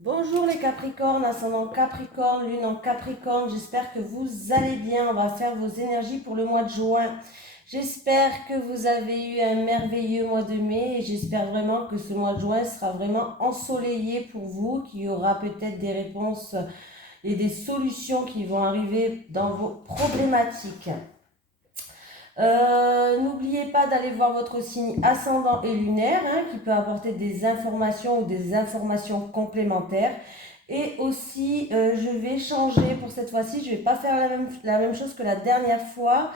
Bonjour les Capricornes, ascendant Capricorne, lune en Capricorne, j'espère que vous allez bien. On va faire vos énergies pour le mois de juin. J'espère que vous avez eu un merveilleux mois de mai et j'espère vraiment que ce mois de juin sera vraiment ensoleillé pour vous, qu'il y aura peut-être des réponses et des solutions qui vont arriver dans vos problématiques. N'oubliez pas d'aller voir votre signe ascendant et lunaire, qui peut apporter des informations ou des informations complémentaires. Et aussi, je vais changer pour cette fois-ci. Je ne vais pas faire la même chose que la dernière fois.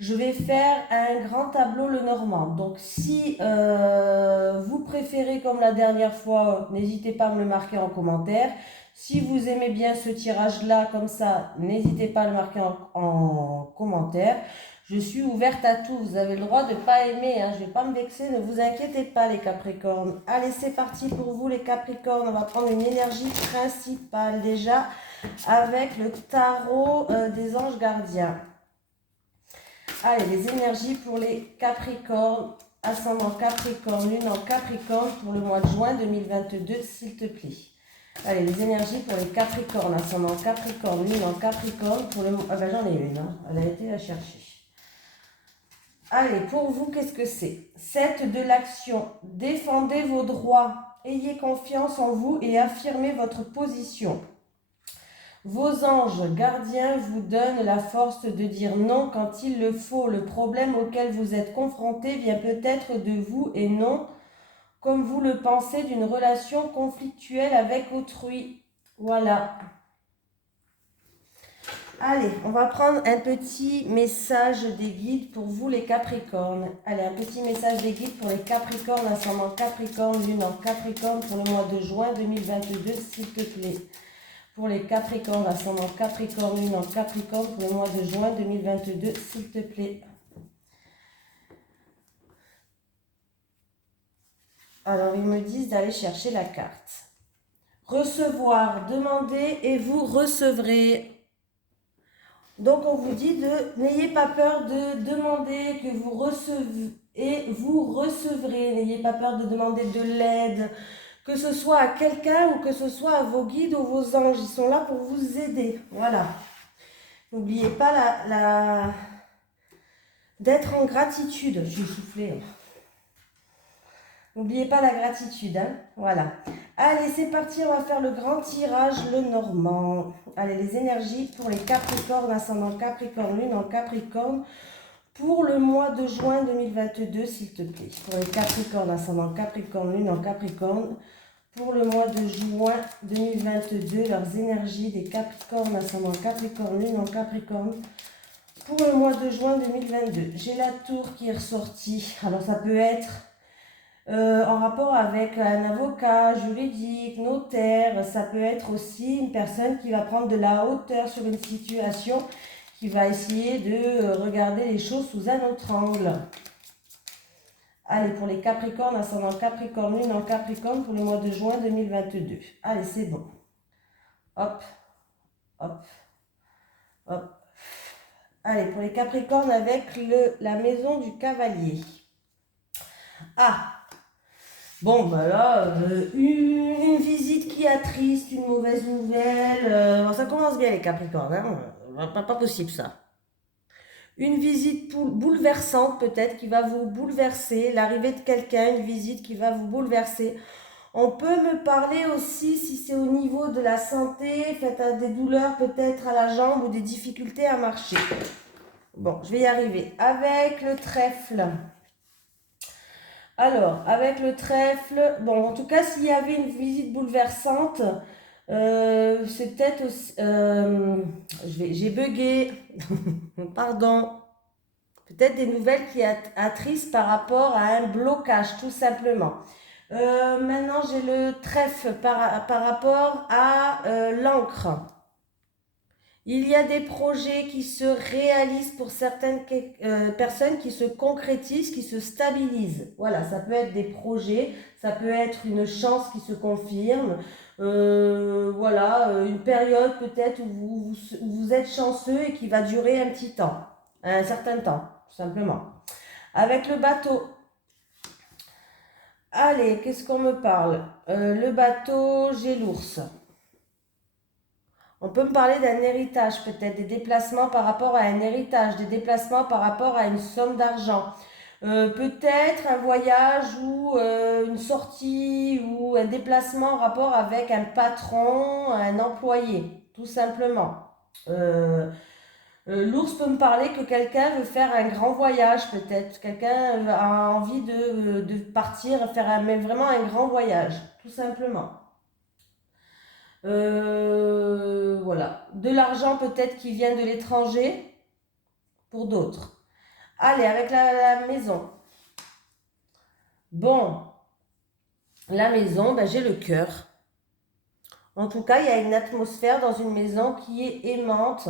Je vais faire un grand tableau le normand. Donc, si vous préférez comme la dernière fois, n'hésitez pas à me le marquer en commentaire. Si vous aimez bien ce tirage-là, comme ça, n'hésitez pas à le marquer en commentaire. Je suis ouverte à tout. Vous avez le droit de ne pas aimer. Je ne vais pas me vexer. Ne vous inquiétez pas, les Capricornes. Allez, c'est parti pour vous, les Capricornes. On va prendre une énergie principale déjà avec le tarot des anges gardiens. Allez, les énergies pour les Capricornes, ascendant Capricorne, lune en Capricorne pour le mois de juin 2022, s'il te plaît. Allez, les énergies pour les Capricornes, ascendant Capricorne, lune en Capricorne pour le mois... Ah ben j'en ai une, elle a été la chercher. Allez, pour vous, qu'est-ce que c'est? 7 de l'action. Défendez vos droits. Ayez confiance en vous et affirmez votre position. Vos anges gardiens vous donnent la force de dire non quand il le faut. Le problème auquel vous êtes confronté vient peut-être de vous et non, comme vous le pensez, d'une relation conflictuelle avec autrui. Voilà. Allez, on va prendre un petit message des guides pour vous les Capricornes. Allez, un petit message des guides pour les Capricornes, ascendant Capricorne, lune en Capricorne pour le mois de juin 2022, s'il te plaît. Pour les Capricornes, ascendant Capricorne, lune en Capricorne pour le mois de juin 2022, s'il te plaît. Alors, ils me disent d'aller chercher la carte. Recevoir, demandez et vous recevrez. Donc, on vous dit n'ayez pas peur de demander que vous recevez et vous recevrez. N'ayez pas peur de demander de l'aide, que ce soit à quelqu'un ou que ce soit à vos guides ou vos anges. Ils sont là pour vous aider. Voilà. N'oubliez pas d'être en gratitude. Je vais souffler. N'oubliez pas la gratitude. Voilà. Allez, c'est parti. On va faire le grand tirage, le normand. Allez, les énergies pour les Capricornes, ascendant Capricorne, lune en Capricorne, pour le mois de juin 2022, s'il te plaît. Pour les Capricornes, ascendant Capricorne, lune en Capricorne, pour le mois de juin 2022, leurs énergies des Capricornes, ascendant Capricorne, lune en Capricorne, pour le mois de juin 2022. J'ai la tour qui est ressortie. Alors, ça peut être en rapport avec un avocat, juridique, notaire. Ça peut être aussi une personne qui va prendre de la hauteur sur une situation, qui va essayer de regarder les choses sous un autre angle. Allez, pour les Capricornes, ascendant Capricorne, lune en Capricorne pour le mois de juin 2022. Allez, c'est bon. Hop, hop, hop. Allez, pour les Capricornes avec la maison du cavalier. Ah, bon, bah là, une visite qui attriste, une mauvaise nouvelle. Ça commence bien les Capricornes, pas possible ça. Une visite bouleversante peut-être qui va vous bouleverser, l'arrivée de quelqu'un, une visite qui va vous bouleverser. On peut me parler aussi, si c'est au niveau de la santé, faites des douleurs peut-être à la jambe ou des difficultés à marcher. Bon, je vais y arriver. Avec le trèfle. Alors, avec le trèfle, bon, en tout cas, s'il y avait une visite bouleversante, c'est peut-être aussi... j'ai bugué, pardon. Peut-être des nouvelles qui attristent par rapport à un blocage, tout simplement. Maintenant, j'ai le trèfle par rapport à l'encre. Il y a des projets qui se réalisent pour certaines personnes, qui se concrétisent, qui se stabilisent. Voilà, ça peut être des projets, ça peut être une chance qui se confirme. Voilà, une période peut-être où vous êtes chanceux et qui va durer un petit temps, un certain temps, tout simplement. Avec le bateau. Allez, qu'est-ce qu'on me parle? Le bateau, j'ai l'ours. On peut me parler d'un héritage peut-être, des déplacements par rapport à un héritage, des déplacements par rapport à une somme d'argent. Peut-être un voyage ou une sortie ou un déplacement en rapport avec un patron, un employé, tout simplement. Euh, L'ours peut me parler que quelqu'un veut faire un grand voyage peut-être. Quelqu'un a envie de partir, faire mais vraiment un grand voyage, tout simplement. Voilà. De l'argent peut-être qui vient de l'étranger pour d'autres. Allez, avec la maison. Bon, la maison, ben, j'ai le cœur. En tout cas, il y a une atmosphère dans une maison qui est aimante,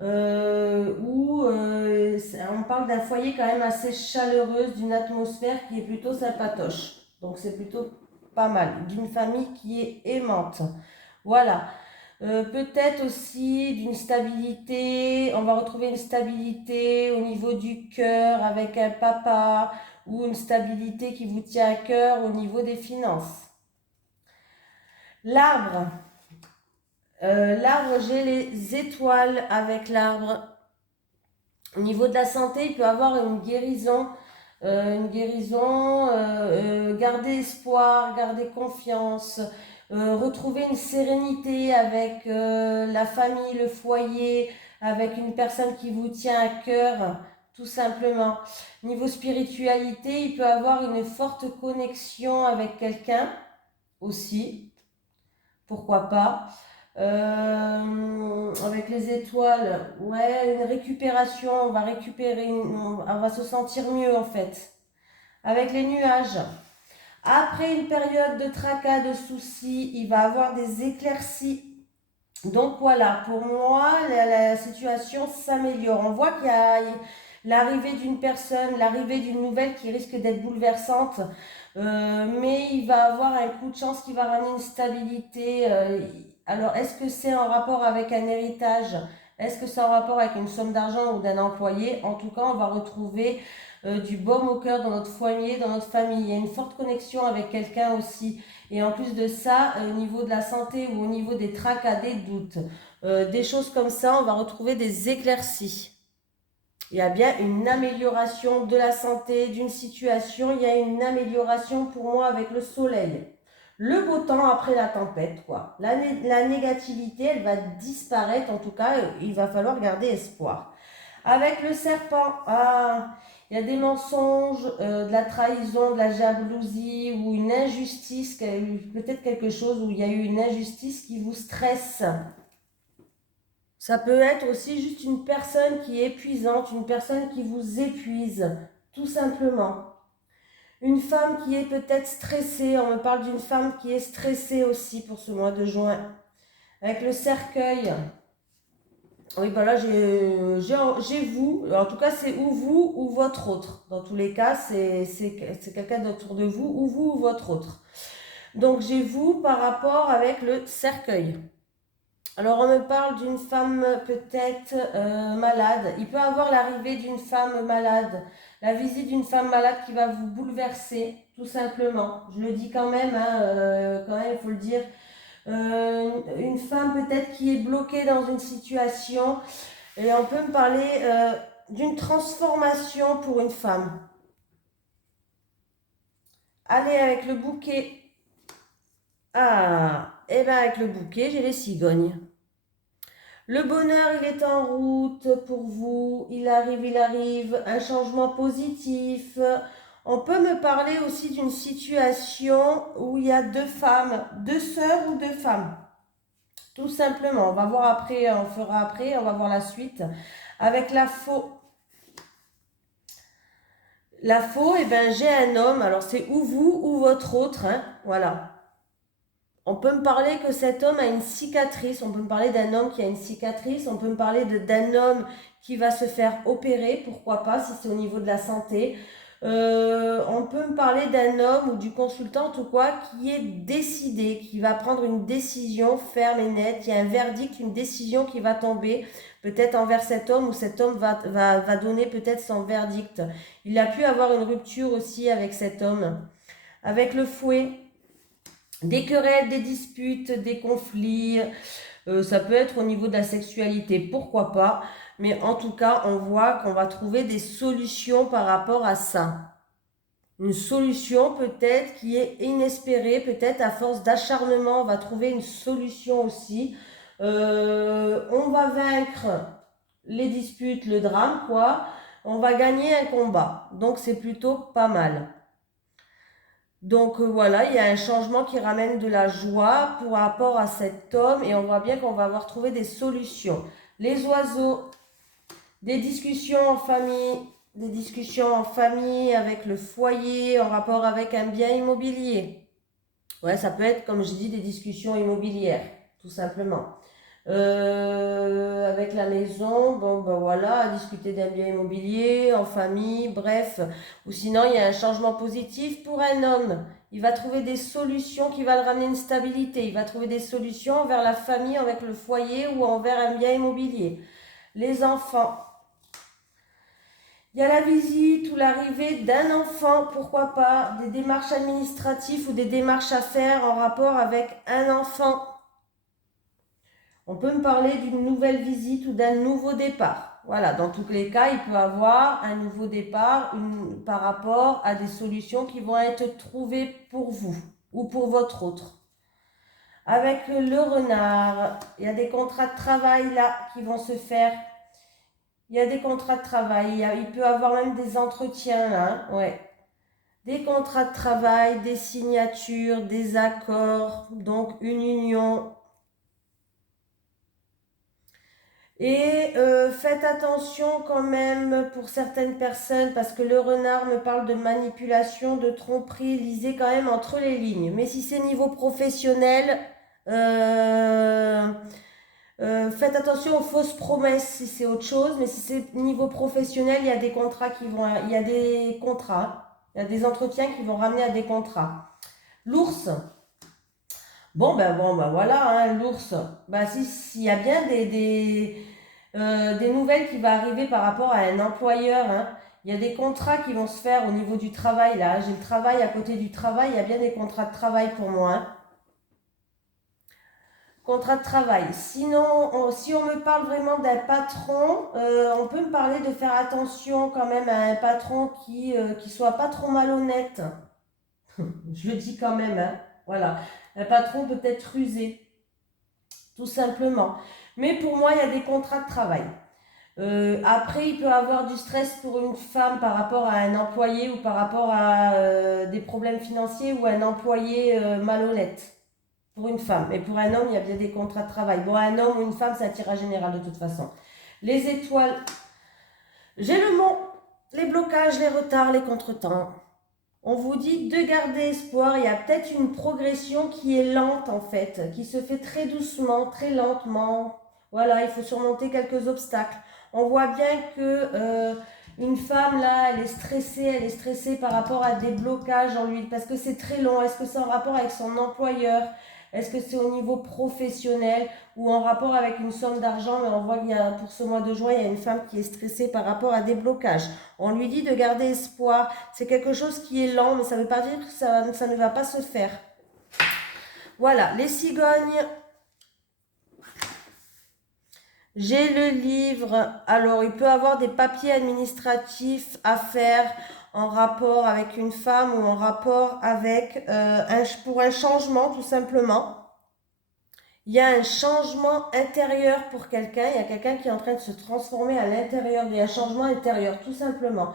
où on parle d'un foyer quand même assez chaleureuse, d'une atmosphère qui est plutôt sympatoche. Donc c'est plutôt pas mal, d'une famille qui est aimante. Voilà. Peut-être aussi d'une stabilité, on va retrouver une stabilité au niveau du cœur avec un papa ou une stabilité qui vous tient à cœur au niveau des finances. L'arbre, l'arbre, j'ai les étoiles avec l'arbre. Au niveau de la santé, il peut avoir une guérison, garder espoir, garder confiance, retrouver une sérénité avec la famille, le foyer, avec une personne qui vous tient à cœur, tout simplement. Niveau spiritualité, il peut avoir une forte connexion avec quelqu'un aussi, pourquoi pas. Avec les étoiles, ouais, une récupération, on va récupérer, on va se sentir mieux en fait. Avec les nuages, après une période de tracas, de soucis, il va avoir des éclaircies. Donc voilà, pour moi, la situation s'améliore. On voit qu'il y a l'arrivée d'une personne, l'arrivée d'une nouvelle qui risque d'être bouleversante, mais il va avoir un coup de chance qui va ramener une stabilité. Alors, est-ce que c'est en rapport avec un héritage? Est-ce que c'est en rapport avec une somme d'argent ou d'un employé? En tout cas, on va retrouver du baume au cœur dans notre foyer, dans notre famille. Il y a une forte connexion avec quelqu'un aussi. Et en plus de ça, au niveau de la santé ou au niveau des tracas, des doutes, des choses comme ça, on va retrouver des éclaircies. Il y a bien une amélioration de la santé, d'une situation. Il y a une amélioration pour moi avec le soleil. Le beau temps après la tempête, quoi. La négativité, elle va disparaître. En tout cas, il va falloir garder espoir. Avec le serpent, il y a des mensonges, de la trahison, de la jalousie ou une injustice, peut-être quelque chose où il y a eu une injustice qui vous stresse. Ça peut être aussi juste une personne qui est épuisante, une personne qui vous épuise, tout simplement. Une femme qui est peut-être stressée, on me parle d'une femme qui est stressée aussi pour ce mois de juin. Avec le cercueil, oui, ben là, j'ai vous. En tout cas, c'est ou vous ou votre autre. Dans tous les cas, c'est quelqu'un d'autre de vous, ou vous ou votre autre. Donc, j'ai vous par rapport avec le cercueil. Alors, on me parle d'une femme peut-être malade. Il peut avoir l'arrivée d'une femme malade, la visite d'une femme malade qui va vous bouleverser, tout simplement. Je le dis quand même, hein, quand même, il faut le dire. Une femme peut-être qui est bloquée dans une situation et on peut me parler d'une transformation pour une femme. Allez, avec le bouquet. Ah, et bien avec le bouquet, j'ai les cigognes. Le bonheur, il est en route pour vous. Il arrive, un changement positif. On peut me parler aussi d'une situation où il y a deux femmes, deux sœurs ou deux femmes. Tout simplement, on va voir après, on fera après, on va voir la suite. Avec la faux. La faux, eh ben, j'ai un homme, alors c'est ou vous ou votre autre, hein, voilà. On peut me parler que cet homme a une cicatrice, on peut me parler d'un homme qui a une cicatrice, on peut me parler d'un homme qui va se faire opérer, pourquoi pas, si c'est au niveau de la santé. On peut me parler d'un homme ou du consultant ou quoi qui est décidé, qui va prendre une décision ferme et nette. Il y a un verdict, une décision qui va tomber, peut-être envers cet homme ou cet homme va donner peut-être son verdict. Il a pu avoir une rupture aussi avec cet homme. avec le fouet. Des querelles, des disputes, des conflits, ça peut être au niveau de la sexualité, pourquoi pas. Mais en tout cas, on voit qu'on va trouver des solutions par rapport à ça. Une solution peut-être qui est inespérée, peut-être à force d'acharnement, on va trouver une solution aussi. On va vaincre les disputes, le drame, quoi. On va gagner un combat. Donc c'est plutôt pas mal. Donc voilà, il y a un changement qui ramène de la joie par rapport à cet homme et on voit bien qu'on va avoir trouvé des solutions. Les oiseaux, des discussions en famille avec le foyer, en rapport avec un bien immobilier. Ouais, ça peut être, comme je dis, des discussions immobilières, tout simplement. Avec la maison, bon ben voilà, à discuter d'un bien immobilier, en famille, bref. Ou sinon, il y a un changement positif pour un homme. Il va trouver des solutions qui vont le ramener une stabilité. Il va trouver des solutions envers la famille, avec le foyer ou envers un bien immobilier. Les enfants. Il y a la visite ou l'arrivée d'un enfant, pourquoi pas, des démarches administratives ou des démarches à faire en rapport avec un enfant. On peut me parler d'une nouvelle visite ou d'un nouveau départ. Voilà, dans tous les cas, il peut y avoir un nouveau départ par rapport à des solutions qui vont être trouvées pour vous ou pour votre autre. Avec le renard, il y a des contrats de travail là qui vont se faire. Il y a des contrats de travail, il peut y avoir même des entretiens là, ouais. Des contrats de travail, des signatures, des accords, donc une union. Et faites attention quand même pour certaines personnes parce que le renard me parle de manipulation, de tromperie, lisez quand même entre les lignes. Mais si c'est niveau professionnel, euh, faites attention aux fausses promesses si c'est autre chose. Mais si c'est niveau professionnel, il y a des contrats il y a des contrats, il y a des entretiens qui vont ramener à des contrats. L'ours. Bon ben voilà, hein, l'ours. Ben s'il y a bien des nouvelles qui vont arriver par rapport à un employeur, hein. Il y a des contrats qui vont se faire au niveau du travail là. J'ai le travail à côté du travail, il y a bien des contrats de travail pour moi, hein. Contrat de travail. Sinon, si on me parle vraiment d'un patron, on peut me parler de faire attention quand même à un patron qui soit pas trop malhonnête. Je le dis quand même, hein. Voilà. Un patron peut être rusé, tout simplement. Mais pour moi, il y a des contrats de travail. Après, il peut y avoir du stress pour une femme par rapport à un employé ou par rapport à des problèmes financiers ou un employé malhonnête pour une femme. Mais pour un homme, il y a bien des contrats de travail. Bon, un homme ou une femme, c'est un tirage général de toute façon. Les étoiles, j'ai le mot, les blocages, les retards, les contretemps. On vous dit de garder espoir, il y a peut-être une progression qui est lente en fait, qui se fait très doucement, très lentement. Voilà, il faut surmonter quelques obstacles. On voit bien que une femme là, elle est stressée par rapport à des blocages en lui, parce que c'est très long. Est-ce que c'est en rapport avec son employeur? Est-ce que c'est au niveau professionnel ou en rapport avec une somme d'argent? Mais on voit qu'il y a, pour ce mois de juin, il y a une femme qui est stressée par rapport à des blocages. On lui dit de garder espoir. C'est quelque chose qui est lent, mais ça ne veut pas dire que ça ne va pas se faire. Voilà, les cigognes. J'ai le livre. Alors, il peut y avoir des papiers administratifs à faire en rapport avec une femme ou en rapport avec pour un changement, tout simplement. Il y a un changement intérieur pour quelqu'un. Il y a quelqu'un qui est en train de se transformer à l'intérieur. Il y a un changement intérieur, tout simplement.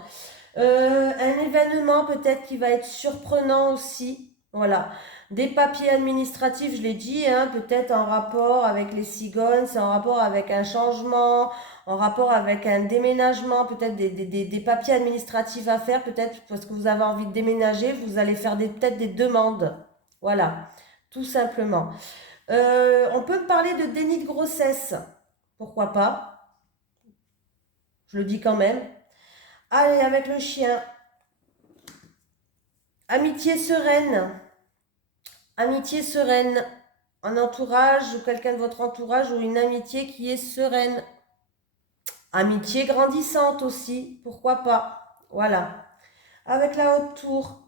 Un événement peut-être qui va être surprenant aussi. Voilà. Des papiers administratifs, je l'ai dit, hein, peut-être en rapport avec les cigognes, c'est en rapport avec un changement, en rapport avec un déménagement, peut-être des papiers administratifs à faire, peut-être parce que vous avez envie de déménager, vous allez faire peut-être des demandes. Voilà, tout simplement. On peut me parler de déni de grossesse. Pourquoi pas? Je le dis quand même. Allez, avec le chien. Amitié sereine. Amitié sereine. Un entourage ou quelqu'un de votre entourage ou une amitié qui est sereine. Amitié grandissante aussi. Pourquoi pas? Voilà. Avec la haute tour.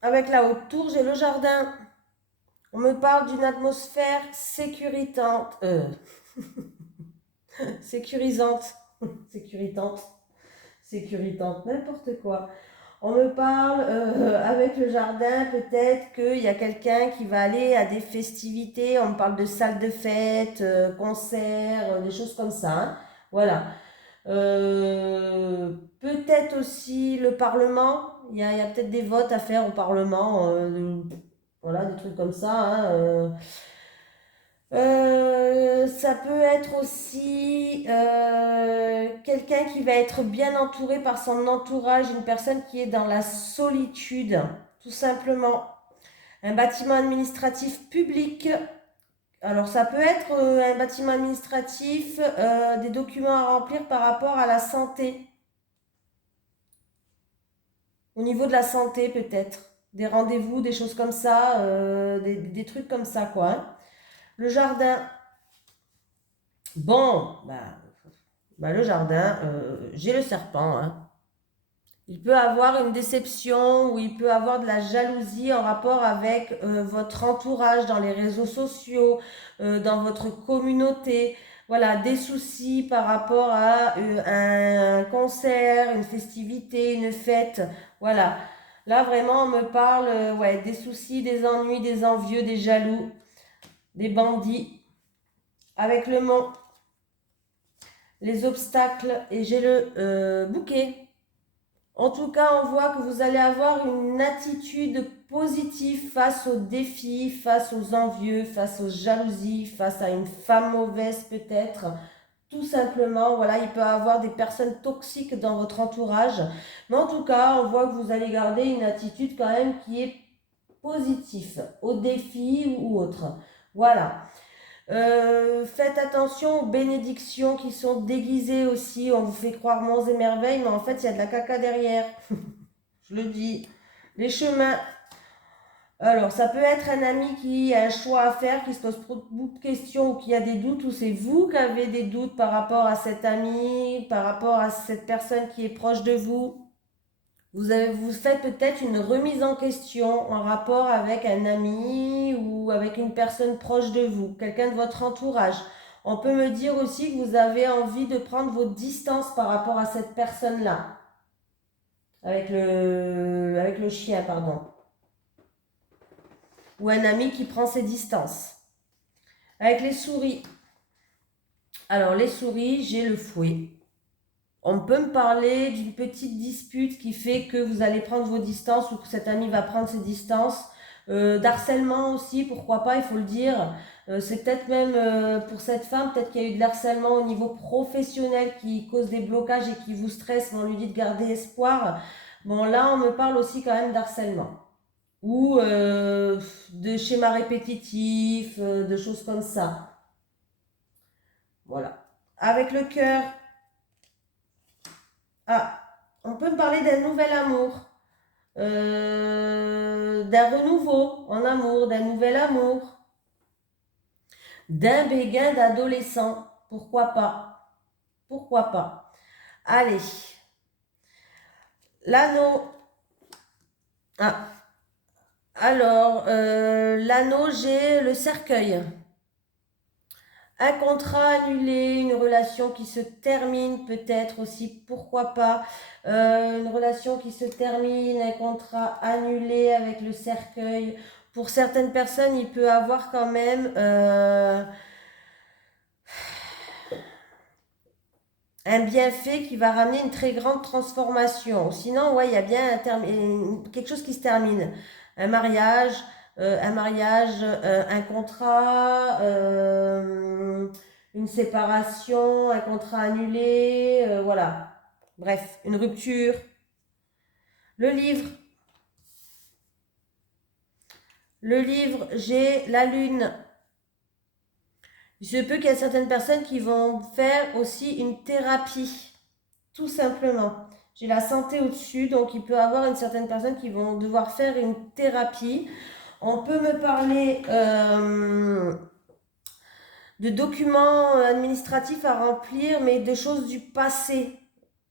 Avec la haute tour, j'ai le jardin. On me parle d'une atmosphère sécurisante. Sécurisante. Sécuritante. Sécuritante, n'importe quoi. On me parle avec le jardin, peut-être qu'il y a quelqu'un qui va aller à des festivités. On me parle de salles de fête, concerts, des choses comme ça, hein. Voilà. Peut-être aussi le Parlement. Il y a peut-être des votes à faire au Parlement. Voilà, des trucs comme ça, hein. Ça peut être aussi quelqu'un qui va être bien entouré par son entourage, une personne qui est dans la solitude, tout simplement. Un bâtiment administratif public. Alors ça peut être un bâtiment administratif, des documents à remplir par rapport à la santé. Au niveau de la santé peut-être. Des rendez-vous, des choses comme ça, des trucs comme ça quoi, hein. Le jardin. Bon, le jardin, j'ai le serpent, hein. Il peut avoir une déception ou il peut avoir de la jalousie en rapport avec votre entourage dans les réseaux sociaux, dans votre communauté. Voilà, des soucis par rapport à un concert, une festivité, une fête. Voilà. Là, vraiment, on me parle ouais, des soucis, des ennuis, des envieux, des jaloux, des bandits. Avec le mont, les obstacles et j'ai le bouquet. En tout cas, on voit que vous allez avoir une attitude positive face aux défis, face aux envieux, face aux jalousies, face à une femme mauvaise peut-être. Tout simplement, voilà, il peut y avoir des personnes toxiques dans votre entourage. Mais en tout cas, on voit que vous allez garder une attitude quand même qui est positive aux défis ou autres. Voilà. Faites attention aux bénédictions qui sont déguisées aussi. On vous fait croire monts et merveilles, mais en fait, il y a de la caca derrière. Je le dis. Les chemins. Alors, ça peut être un ami qui a un choix à faire, qui se pose beaucoup de questions ou qui a des doutes, ou c'est vous qui avez des doutes par rapport à cet ami, par rapport à cette personne qui est proche de vous. Vous faites peut-être une remise en question en rapport avec un ami ou avec une personne proche de vous, quelqu'un de votre entourage. On peut me dire aussi que vous avez envie de prendre vos distances par rapport à cette personne-là, avec le chien, pardon. Ou un ami qui prend ses distances. Avec les souris. Alors les souris, j'ai le fouet. On peut me parler d'une petite dispute qui fait que vous allez prendre vos distances ou que cet ami va prendre ses distances. D'harcèlement aussi, pourquoi pas, il faut le dire. C'est peut-être même pour cette femme, peut-être qu'il y a eu de l'harcèlement au niveau professionnel qui cause des blocages et qui vous stresse. On lui dit de garder espoir. Bon, là, on me parle aussi quand même d'harcèlement. Ou de schémas répétitifs, de choses comme ça. Voilà. Avec le cœur, ah, on peut me parler d'un nouvel amour, d'un renouveau en amour, d'un nouvel amour, d'un béguin d'adolescent. Pourquoi pas? Pourquoi pas? Allez, l'anneau. Ah, alors, l'anneau, j'ai le cercueil. Un contrat annulé, une relation qui se termine peut-être aussi, pourquoi pas. Une relation qui se termine, un contrat annulé avec le cercueil. Pour certaines personnes, il peut avoir quand même un bienfait qui va ramener une très grande transformation. Sinon, ouais, il y a bien quelque chose qui se termine. Un mariage, un contrat, une séparation, un contrat annulé, voilà. Bref, une rupture. Le livre. Le livre, j'ai la lune. Il se peut qu'il y ait certaines personnes qui vont faire aussi une thérapie. Tout simplement. J'ai la santé au-dessus, donc il peut y avoir une certaine personne qui vont devoir faire une thérapie. On peut me parler de documents administratifs à remplir, mais de choses du passé.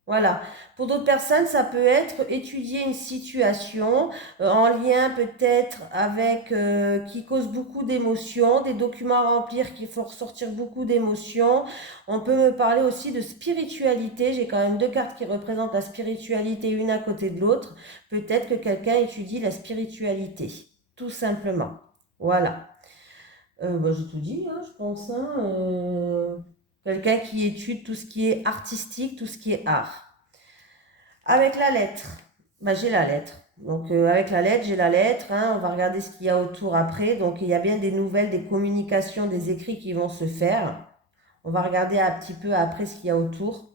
Voilà. Pour d'autres personnes, ça peut être étudier une situation en lien peut-être avec qui cause beaucoup d'émotions, des documents à remplir qui font ressortir beaucoup d'émotions. On peut me parler aussi de spiritualité. J'ai quand même deux cartes qui représentent la spiritualité, une à côté de l'autre. Peut-être que quelqu'un étudie la spiritualité, tout simplement. Voilà. J'ai tout dit, hein, je pense. Hein, quelqu'un qui étude tout ce qui est artistique, tout ce qui est art. Avec la lettre, j'ai la lettre. Donc avec la lettre, j'ai la lettre. Hein, on va regarder ce qu'il y a autour après. Donc il y a bien des nouvelles, des communications, des écrits qui vont se faire. On va regarder un petit peu après ce qu'il y a autour.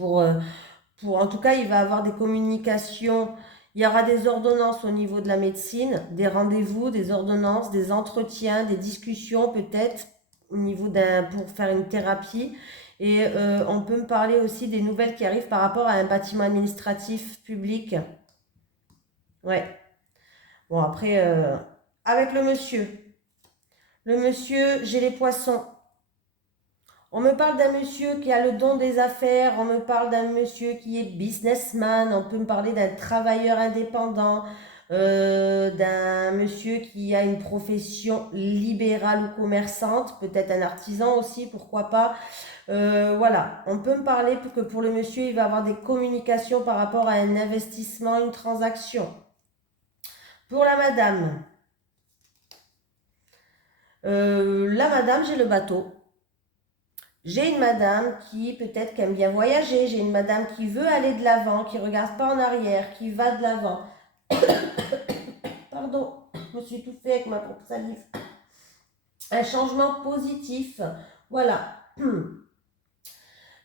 En tout cas, il va y avoir des communications. Il y aura des ordonnances au niveau de la médecine, des rendez-vous, des ordonnances, des entretiens, des discussions peut-être au niveau pour faire une thérapie. Et on peut me parler aussi des nouvelles qui arrivent par rapport à un bâtiment administratif public. Ouais. Bon, après, avec le monsieur. Le monsieur, j'ai les poissons. On me parle d'un monsieur qui a le don des affaires, on me parle d'un monsieur qui est businessman, on peut me parler d'un travailleur indépendant, d'un monsieur qui a une profession libérale ou commerçante, peut-être un artisan aussi, pourquoi pas. Voilà, on peut me parler pour que pour le monsieur, il va avoir des communications par rapport à un investissement, une transaction. Pour la madame, j'ai le bateau. J'ai une madame qui peut-être aime bien voyager, j'ai une madame qui veut aller de l'avant, qui ne regarde pas en arrière, qui va de l'avant. Pardon, je me suis étouffée avec ma propre salive. Un changement positif, voilà.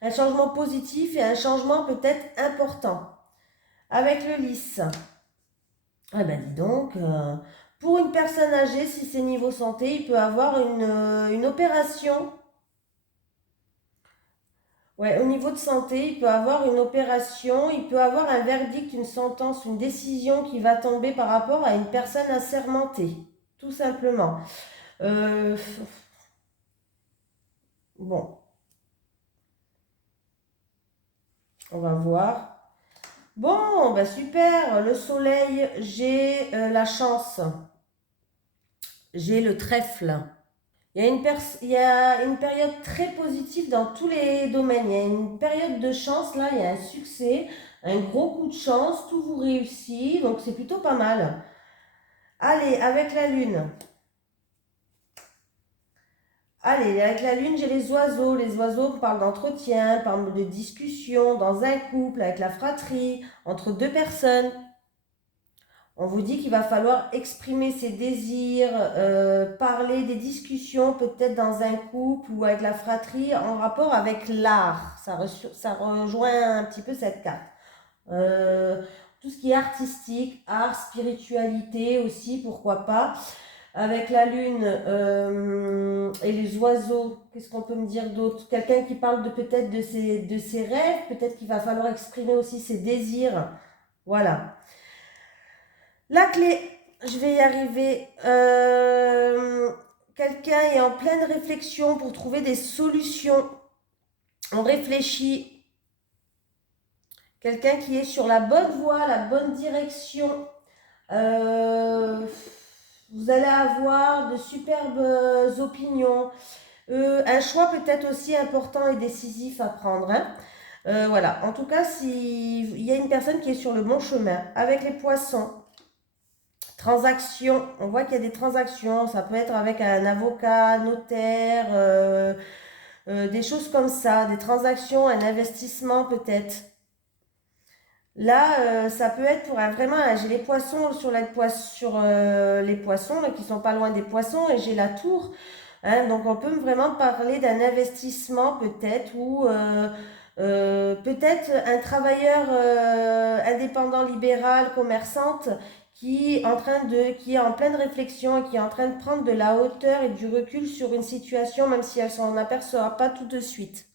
Un changement positif et un changement peut-être important. Avec le lys. Eh ben dis donc, pour une personne âgée, si c'est niveau santé, il peut avoir une opération. Ouais, au niveau de santé, il peut avoir une opération, il peut avoir un verdict, une sentence, une décision qui va tomber par rapport à une personne assermentée, tout simplement. Euh, bon, on va voir. Bon, bah super, le soleil, j'ai la chance, j'ai le trèfle. Il y a une période très positive dans tous les domaines. Il y a une période de chance, là, il y a un succès, un gros coup de chance, tout vous réussit, donc c'est plutôt pas mal. Allez, avec la lune. Allez, avec la lune, j'ai les oiseaux. Les oiseaux parlent d'entretien, parlent de discussion dans un couple, avec la fratrie, entre deux personnes. On vous dit qu'il va falloir exprimer ses désirs, parler des discussions peut-être dans un couple ou avec la fratrie en rapport avec l'art. Ça rejoint un petit peu cette carte. Tout ce qui est artistique, art, spiritualité aussi, pourquoi pas. Avec la lune et les oiseaux, qu'est-ce qu'on peut me dire d'autre? Quelqu'un qui parle peut-être de ses rêves, peut-être qu'il va falloir exprimer aussi ses désirs. Voilà. La clé, je vais y arriver. Quelqu'un est en pleine réflexion pour trouver des solutions. On réfléchit. Quelqu'un qui est sur la bonne voie, la bonne direction. Vous allez avoir de superbes opinions. Un choix peut-être aussi important et décisif à prendre. Hein. Voilà. En tout cas, il y a une personne qui est sur le bon chemin. Avec les poissons. Transactions, on voit qu'il y a des transactions, ça peut être avec un avocat, notaire, des choses comme ça, des transactions, un investissement peut-être. Là, ça peut être pour vraiment, là, j'ai les poissons sur les poissons là, qui sont pas loin des poissons et j'ai la tour. Hein, donc on peut vraiment parler d'un investissement peut-être ou peut-être un travailleur indépendant, libéral, commerçante qui est en pleine réflexion et qui est en train de prendre de la hauteur et du recul sur une situation, même si elle s'en aperçoit pas tout de suite.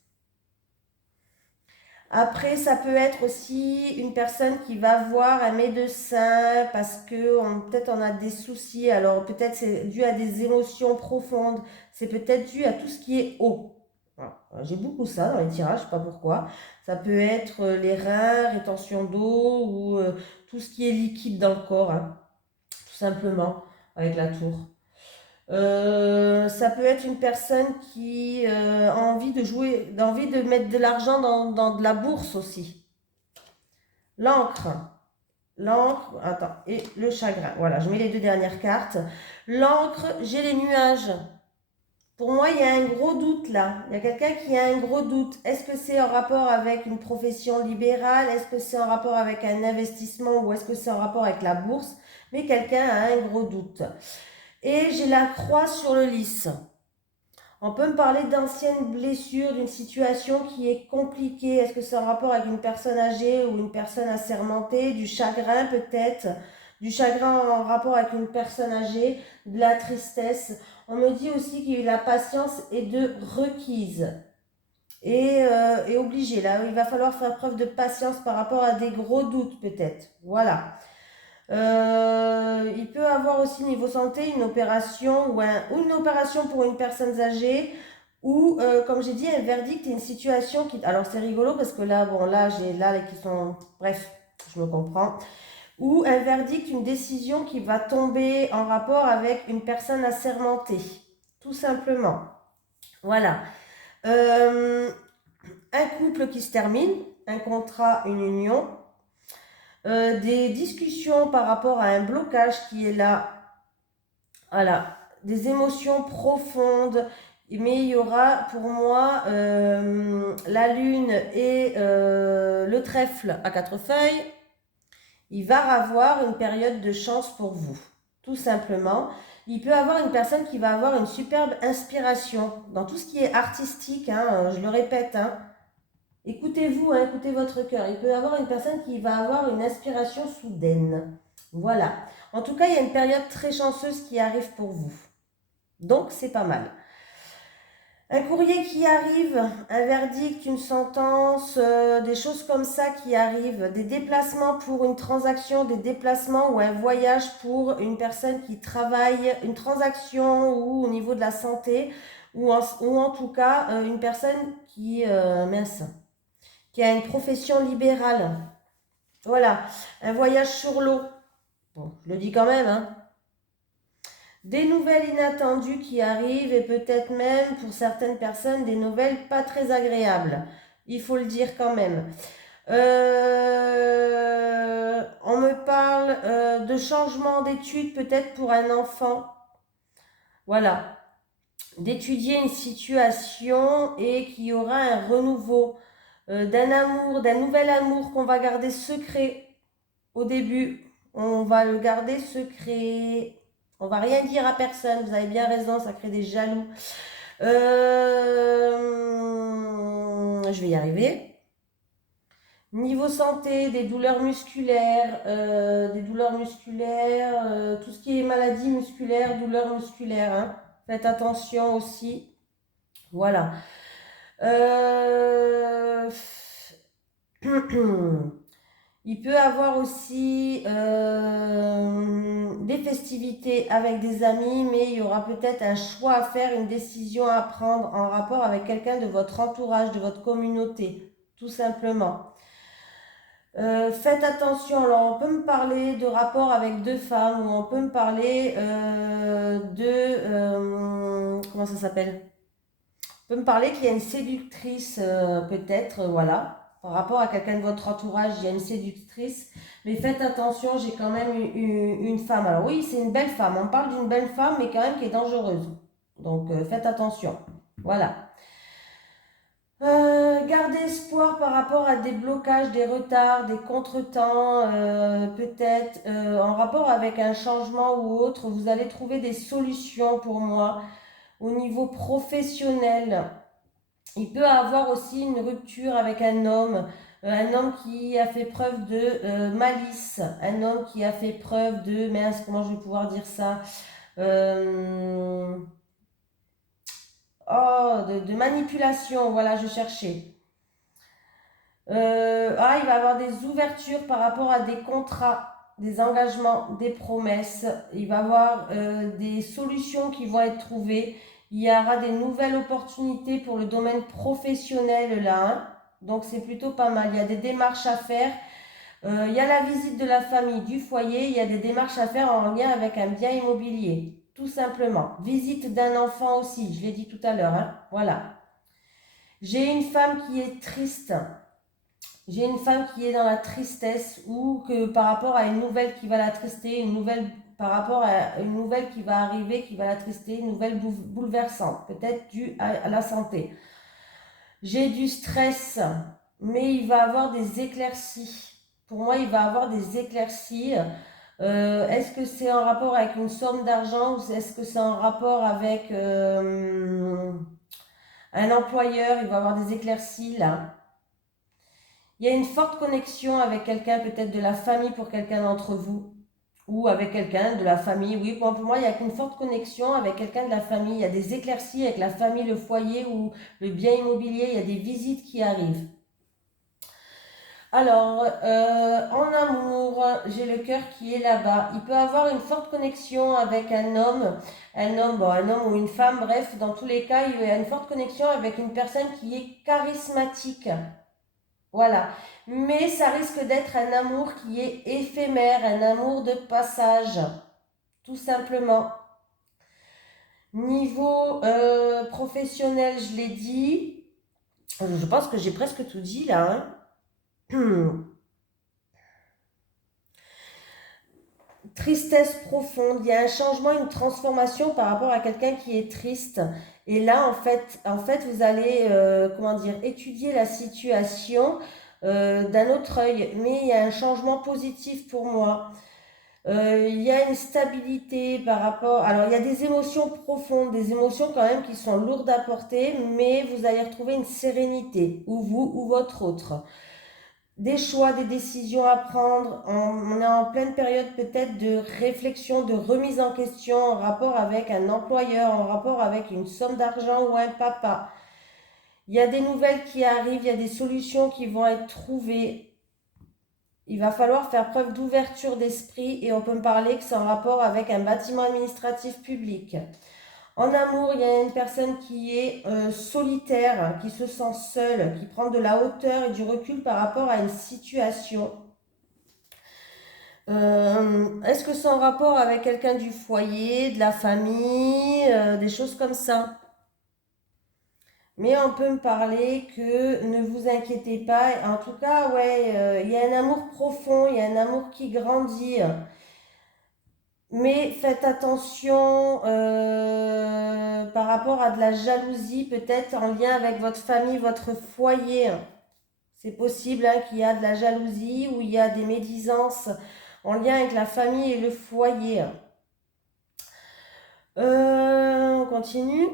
Après, ça peut être aussi une personne qui va voir un médecin parce que peut-être on a des soucis. Alors peut-être c'est dû à des émotions profondes. C'est peut-être dû à tout ce qui est eau. Voilà. J'ai beaucoup ça dans les tirages, je sais pas pourquoi. Ça peut être les reins, rétention d'eau ou tout ce qui est liquide dans le corps, hein, tout simplement, avec la tour. Ça peut être une personne qui a envie de jouer, a envie de mettre de l'argent dans de la bourse aussi. L'encre. L'encre, attends, et le chagrin. Voilà, je mets les deux dernières cartes. L'encre, j'ai les nuages. Pour moi, il y a un gros doute là. Il y a quelqu'un qui a un gros doute. Est-ce que c'est en rapport avec une profession libérale? Est-ce que c'est en rapport avec un investissement ou est-ce que c'est en rapport avec la bourse? Mais quelqu'un a un gros doute. Et j'ai la croix sur le lys. On peut me parler d'anciennes blessures, d'une situation qui est compliquée. Est-ce que c'est en rapport avec une personne âgée ou une personne assermentée? Du chagrin peut-être, du chagrin en rapport avec une personne âgée, de la tristesse. On me dit aussi que la patience est de requise et obligée. Là, il va falloir faire preuve de patience par rapport à des gros doutes peut-être. Voilà. Il peut avoir aussi niveau santé une opération ou une opération pour une personne âgée ou comme j'ai dit un verdict et une situation qui alors c'est rigolo parce que là bon là j'ai là qui sont bref je me comprends ou un verdict une décision qui va tomber en rapport avec une personne assermentée tout simplement voilà. Euh, un couple qui se termine, un contrat, une union, des discussions par rapport à un blocage qui est là, voilà, des émotions profondes, mais il y aura pour moi la lune et le trèfle à quatre feuilles. Il va avoir une période de chance pour vous, tout simplement. Il peut avoir une personne qui va avoir une superbe inspiration dans tout ce qui est artistique, hein, je le répète, hein. Écoutez-vous, hein, écoutez votre cœur. Il peut y avoir une personne qui va avoir une inspiration soudaine. Voilà. En tout cas, il y a une période très chanceuse qui arrive pour vous. Donc, c'est pas mal. Un courrier qui arrive, un verdict, une sentence, des choses comme ça qui arrivent, des déplacements pour une transaction, des déplacements ou un voyage pour une personne qui travaille, une transaction ou au niveau de la santé, ou en tout cas une personne mince, qui a une profession libérale. Voilà, un voyage sur l'eau. Bon, je le dis quand même, hein. Des nouvelles inattendues qui arrivent et peut-être même pour certaines personnes des nouvelles pas très agréables. Il faut le dire quand même. On me parle de changement d'études peut-être pour un enfant. Voilà, d'étudier une situation et qu'il y aura un renouveau d'un amour, d'un nouvel amour qu'on va garder secret au début. On va le garder secret. On va rien dire à personne. Vous avez bien raison, ça crée des jaloux. Je vais y arriver. Niveau santé, des douleurs musculaires, tout ce qui est maladie musculaire, douleurs musculaires, hein. Faites attention aussi. Voilà. Il peut avoir aussi des festivités avec des amis, mais il y aura peut-être un choix à faire, une décision à prendre en rapport avec quelqu'un de votre entourage, de votre communauté, tout simplement. Faites attention, alors on peut me parler de rapport avec deux femmes, ou on peut me parler comment ça s'appelle? On peut me parler qu'il y a une séductrice, peut-être, voilà. Par rapport à quelqu'un de votre entourage, il y a une séductrice. Mais faites attention, j'ai quand même une femme. Alors oui, c'est une belle femme. On parle d'une belle femme, mais quand même qui est dangereuse. Donc faites attention. Voilà. Gardez espoir par rapport à des blocages, des retards, des contretemps, peut-être en rapport avec un changement ou autre. Vous allez trouver des solutions pour moi au niveau professionnel. Il peut avoir aussi une rupture avec un homme qui a fait preuve de malice, un homme qui a fait preuve de, mince, comment je vais pouvoir dire ça, euh, de manipulation, voilà, je cherchais. Il va avoir des ouvertures par rapport à des contrats, des engagements, des promesses. Il va avoir des solutions qui vont être trouvées. Il y aura des nouvelles opportunités pour le domaine professionnel là, hein. Donc c'est plutôt pas mal. Il y a des démarches à faire. Il y a la visite de la famille, du foyer. Il y a des démarches à faire en lien avec un bien immobilier. Tout simplement. Visite d'un enfant aussi. Je l'ai dit tout à l'heure, hein. Voilà. J'ai une femme qui est triste. J'ai une femme qui est dans la tristesse ou que par rapport à une nouvelle qui va l'attrister, une nouvelle par rapport à une nouvelle qui va arriver, qui va l'attrister, une nouvelle bouleversante, peut-être due à la santé. J'ai du stress, mais il va avoir des éclaircies. Pour moi, il va avoir des éclaircies. Est-ce que c'est en rapport avec une somme d'argent ou est-ce que c'est en rapport avec un employeur? Il va avoir des éclaircies là. Il y a une forte connexion avec quelqu'un, peut-être de la famille pour quelqu'un d'entre vous, ou avec quelqu'un de la famille. Oui, pour moi, il y a une forte connexion avec quelqu'un de la famille. Il y a des éclaircies avec la famille, le foyer ou le bien immobilier. Il y a des visites qui arrivent. Alors, en amour, j'ai le cœur qui est là-bas. Il peut avoir une forte connexion avec un homme ou une femme, bref, dans tous les cas, il y a une forte connexion avec une personne qui est charismatique. Voilà. Mais ça risque d'être un amour qui est éphémère, un amour de passage, tout simplement. Niveau professionnel, je l'ai dit. Je pense que j'ai presque tout dit là, hein. Tristesse profonde, il y a un changement, une transformation par rapport à quelqu'un qui est triste. Et là, en fait vous allez, comment dire, étudier la situation d'un autre œil. Mais il y a un changement positif pour moi. Il y a une stabilité par rapport... Alors, il y a des émotions profondes, des émotions quand même qui sont lourdes à porter, mais vous allez retrouver une sérénité, ou vous, ou votre autre. Des choix, des décisions à prendre. On est en pleine période peut-être de réflexion, de remise en question en rapport avec un employeur, en rapport avec une somme d'argent ou un papa. Il y a des nouvelles qui arrivent, il y a des solutions qui vont être trouvées. Il va falloir faire preuve d'ouverture d'esprit et on peut me parler que c'est en rapport avec un bâtiment administratif public. En amour, il y a une personne qui est solitaire, qui se sent seule, qui prend de la hauteur et du recul par rapport à une situation. Est-ce que c'est en rapport avec quelqu'un du foyer, de la famille, des choses comme ça? Mais on peut me parler que ne vous inquiétez pas. En tout cas, ouais, il y a un amour profond, il y a un amour qui grandit. Mais faites attention par rapport à de la jalousie, peut-être en lien avec votre famille, votre foyer. C'est possible hein, qu'il y a de la jalousie ou il y a des médisances en lien avec la famille et le foyer. On continue.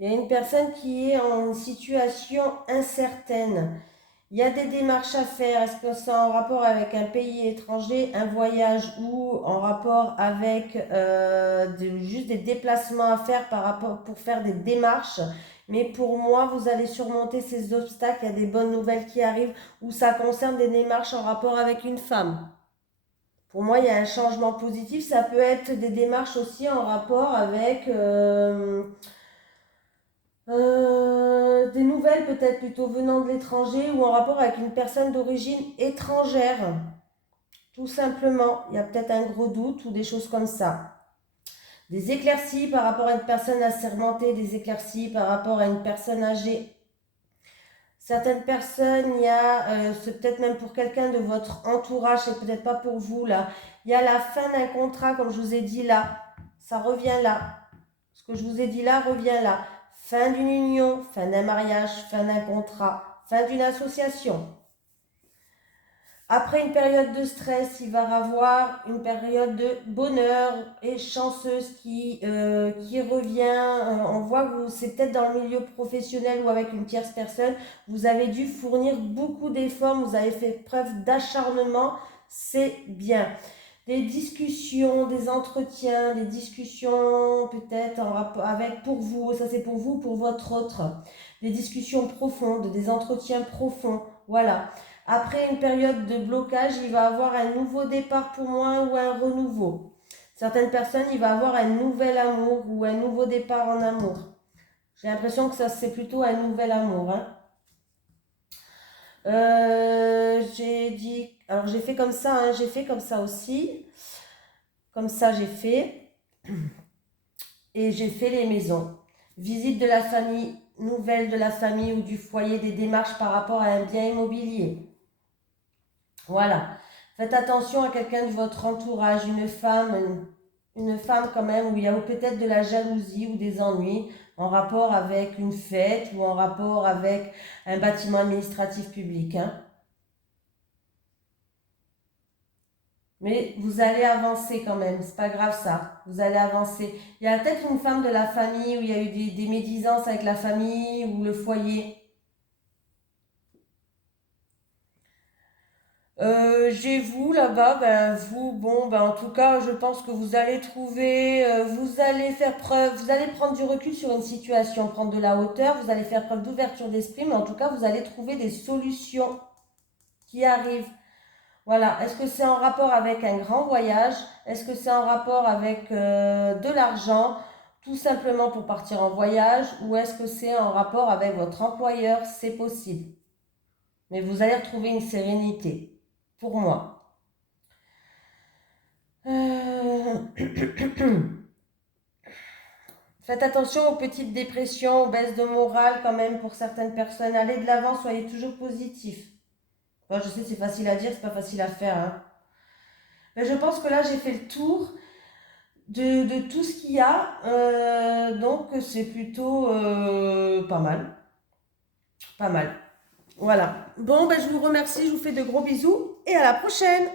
Il y a une personne qui est en situation incertaine. Il y a des démarches à faire. Est-ce que c'est en rapport avec un pays étranger, un voyage ou en rapport avec juste des déplacements à faire pour faire des démarches? Mais pour moi, vous allez surmonter ces obstacles. Il y a des bonnes nouvelles qui arrivent ou ça concerne des démarches en rapport avec une femme. Pour moi, il y a un changement positif. Ça peut être des démarches aussi en rapport avec... des nouvelles peut-être plutôt venant de l'étranger ou en rapport avec une personne d'origine étrangère. Tout simplement, il y a peut-être un gros doute ou des choses comme ça. Des éclaircies par rapport à une personne assermentée, des éclaircies par rapport à une personne âgée. Certaines personnes, c'est peut-être même pour quelqu'un de votre entourage, c'est peut-être pas pour vous là. Il y a la fin d'un contrat, comme je vous ai dit là. Ça revient là. Ce que je vous ai dit là revient là. Fin d'une union, fin d'un mariage, fin d'un contrat, fin d'une association. Après une période de stress, il va y avoir une période de bonheur et chanceuse qui revient. On voit que c'est peut-être dans le milieu professionnel ou avec une tierce personne. Vous avez dû fournir beaucoup d'efforts, vous avez fait preuve d'acharnement. C'est bien. Des discussions, des entretiens, des discussions peut-être en rapport avec pour vous, ça c'est pour vous, pour votre autre. Des discussions profondes, des entretiens profonds, voilà. Après une période de blocage, il va y avoir un nouveau départ pour moi ou un renouveau. Certaines personnes, il va avoir un nouvel amour ou un nouveau départ en amour. J'ai l'impression que ça, c'est plutôt un nouvel amour, hein. J'ai dit, alors j'ai fait comme ça, hein, j'ai fait comme ça aussi. Comme ça, j'ai fait. Et j'ai fait les maisons. Visite de la famille, nouvelles de la famille ou du foyer, des démarches par rapport à un bien immobilier. Voilà. Faites attention à quelqu'un de votre entourage, une femme quand même, où il y a peut-être de la jalousie ou des ennuis en rapport avec une fête ou en rapport avec un bâtiment administratif public, hein. Mais vous allez avancer quand même, c'est pas grave ça, vous allez avancer. Il y a peut-être une femme de la famille où il y a eu des médisances avec la famille ou le foyer. J'ai vous là-bas, ben vous, bon, ben en tout cas, je pense que vous allez trouver, vous allez faire preuve, vous allez prendre du recul sur une situation, prendre de la hauteur, vous allez faire preuve d'ouverture d'esprit, mais en tout cas, vous allez trouver des solutions qui arrivent. Voilà, est-ce que c'est en rapport avec un grand voyage? Est-ce que c'est en rapport avec de l'argent, tout simplement pour partir en voyage? Ou est-ce que c'est en rapport avec votre employeur? C'est possible. Mais vous allez retrouver une sérénité, pour moi. Euh, Faites attention aux petites dépressions, aux baisses de morale quand même pour certaines personnes. Allez de l'avant, soyez toujours positif. Bon, je sais, c'est facile à dire, c'est pas facile à faire, hein. Mais je pense que là, j'ai fait le tour de tout ce qu'il y a. Donc, c'est plutôt pas mal. Pas mal. Voilà. Bon, ben, je vous remercie, je vous fais de gros bisous et à la prochaine.